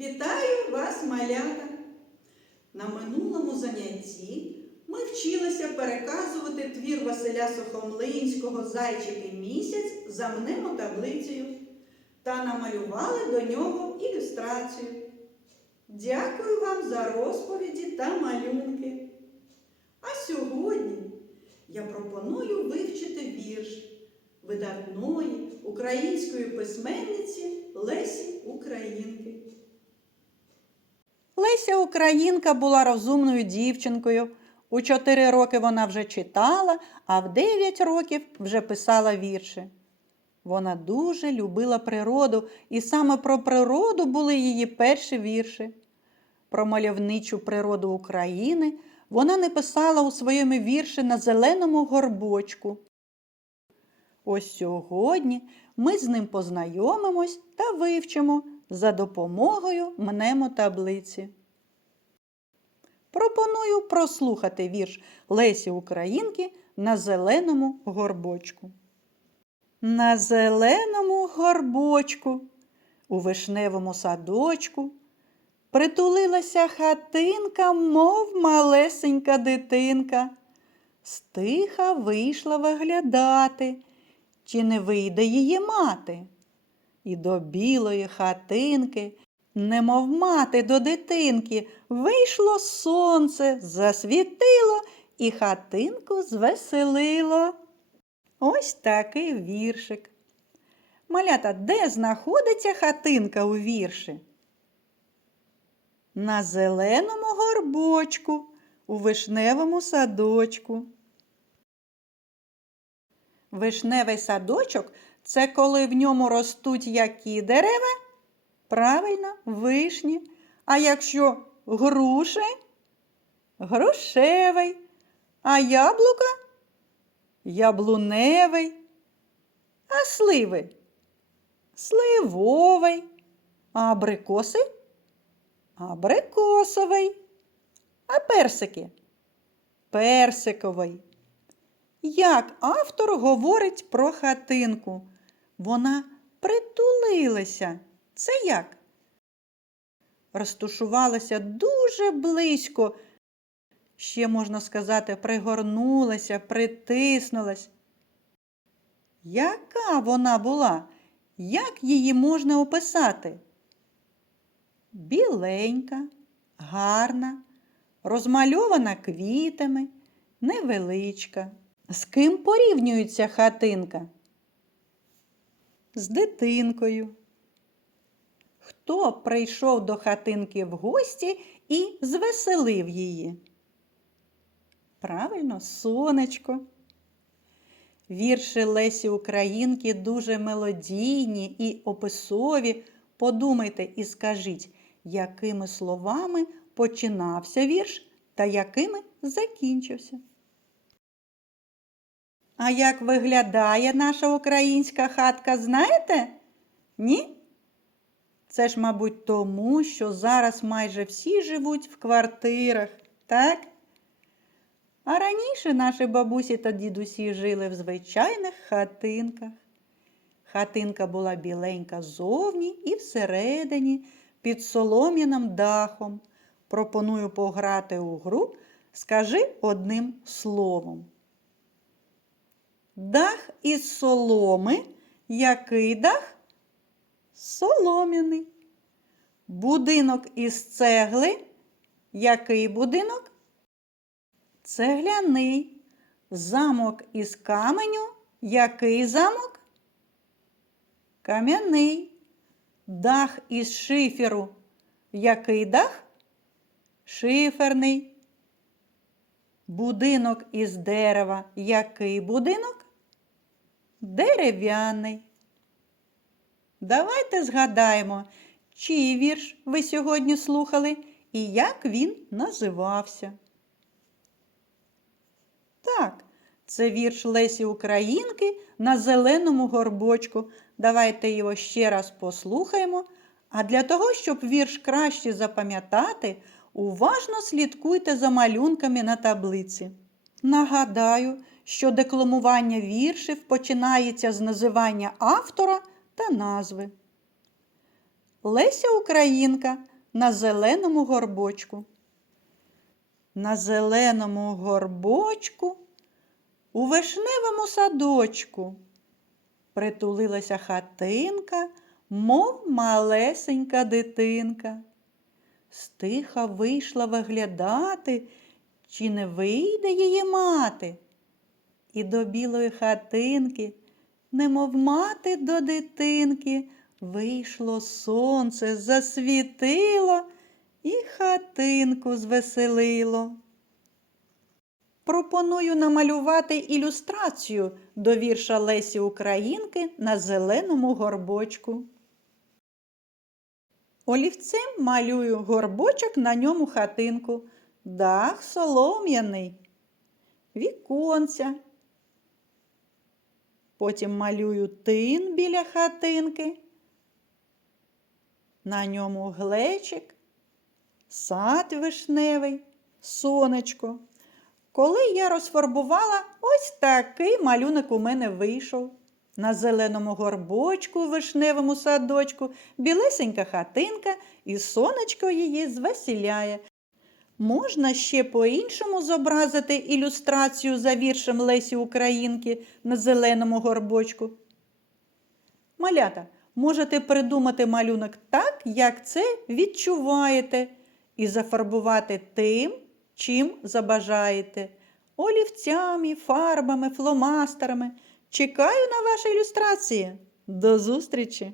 Вітаю вас, малята! На минулому занятті ми вчилися переказувати твір Василя Сухомлинського Зайчик і місяць замнемо таблицею та намалювали до нього ілюстрацію. Дякую вам за розповіді та малюнки. А сьогодні я пропоную вивчити вірш видатної української письменниці Лесі Українки. Леся Українка була розумною дівчинкою. У чотири роки вона вже читала, а в дев'ять років вже писала вірші. Вона дуже любила природу, і саме про природу були її перші вірші. Про мальовничу природу України вона не писала у своєму вірші на зеленому горбочку. Ось сьогодні ми з ним познайомимось та вивчимо за допомогою мнемотаблиці. Пропоную прослухати вірш Лесі Українки на зеленому горбочку. На зеленому горбочку, у вишневому садочку, притулилася хатинка, мов малесенька дитинка. Стиха вийшла виглядати, чи не вийде її мати. І до білої хатинки, немов мати до дитинки, вийшло сонце, засвітило і хатинку звеселило. Ось такий віршик. Малята, де знаходиться хатинка у вірші? На зеленому горбочку, у вишневому садочку. Вишневий садочок це коли в ньому ростуть які дерева? Правильно, вишні. А якщо груші? Грушевий. А яблука? Яблуневий. А сливи? Сливовий. А абрикоси? Абрикосовий. А персики? Персиковий. Як автор говорить про хатинку? Вона притулилася. Це як? Розтушувалася дуже близько. Ще, можна сказати, пригорнулася, притиснулась. Яка вона була? Як її можна описати? Біленька, гарна, розмальована квітами, невеличка. З ким порівнюється хатинка? З дитинкою. Хто прийшов до хатинки в гості і звеселив її? Правильно, сонечко. Вірші Лесі Українки дуже мелодійні і описові. Подумайте і скажіть, якими словами починався вірш та якими закінчився. А як виглядає наша українська хатка, знаєте? Ні? Це ж, мабуть, тому, що зараз майже всі живуть в квартирах, так? А раніше наші бабусі та дідусі жили в звичайних хатинках. Хатинка була біленька ззовні і всередині, під солом'яним дахом. Пропоную пограти у гру, скажи одним словом. Дах із соломи. Який дах? Солом'яний. Будинок із цегли. Який будинок? Цегляний. Замок із каменю. Який замок? Кам'яний. Дах із шиферу. Який дах? Шиферний. Будинок із дерева. Який будинок? Дерев'яний. Давайте згадаємо, чий вірш ви сьогодні слухали і як він називався. Так, це вірш Лесі Українки на зеленому горбочку. Давайте його ще раз послухаємо. А для того, щоб вірш краще запам'ятати, уважно слідкуйте за малюнками на таблиці. Нагадаю, що декламування віршів починається з називання автора та назви. Леся Українка на зеленому горбочку. На зеленому горбочку у вишневому садочку притулилася хатинка, мов малесенька дитинка. Стиха вийшла виглядати, чи не вийде її мати. І до білої хатинки, немов мати до дитинки, вийшло сонце, засвітило і хатинку звеселило. Пропоную намалювати ілюстрацію до вірша Лесі Українки на зеленому горбочку. Олівцем малюю горбочок на ньому хатинку, дах солом'яний, віконця. Потім малюю тин біля хатинки, на ньому глечик, сад вишневий, сонечко. Коли я розфарбувала, ось такий малюнок у мене вийшов. На зеленому горбочку вишневому садочку білесенька хатинка і сонечко її звеселяє. Можна ще по-іншому зобразити ілюстрацію за віршем Лесі Українки на зеленому горбочку. Малята, можете придумати малюнок так, як це відчуваєте, і зафарбувати тим, чим забажаєте. Олівцями, фарбами, фломастерами. Чекаю на ваші ілюстрації. До зустрічі!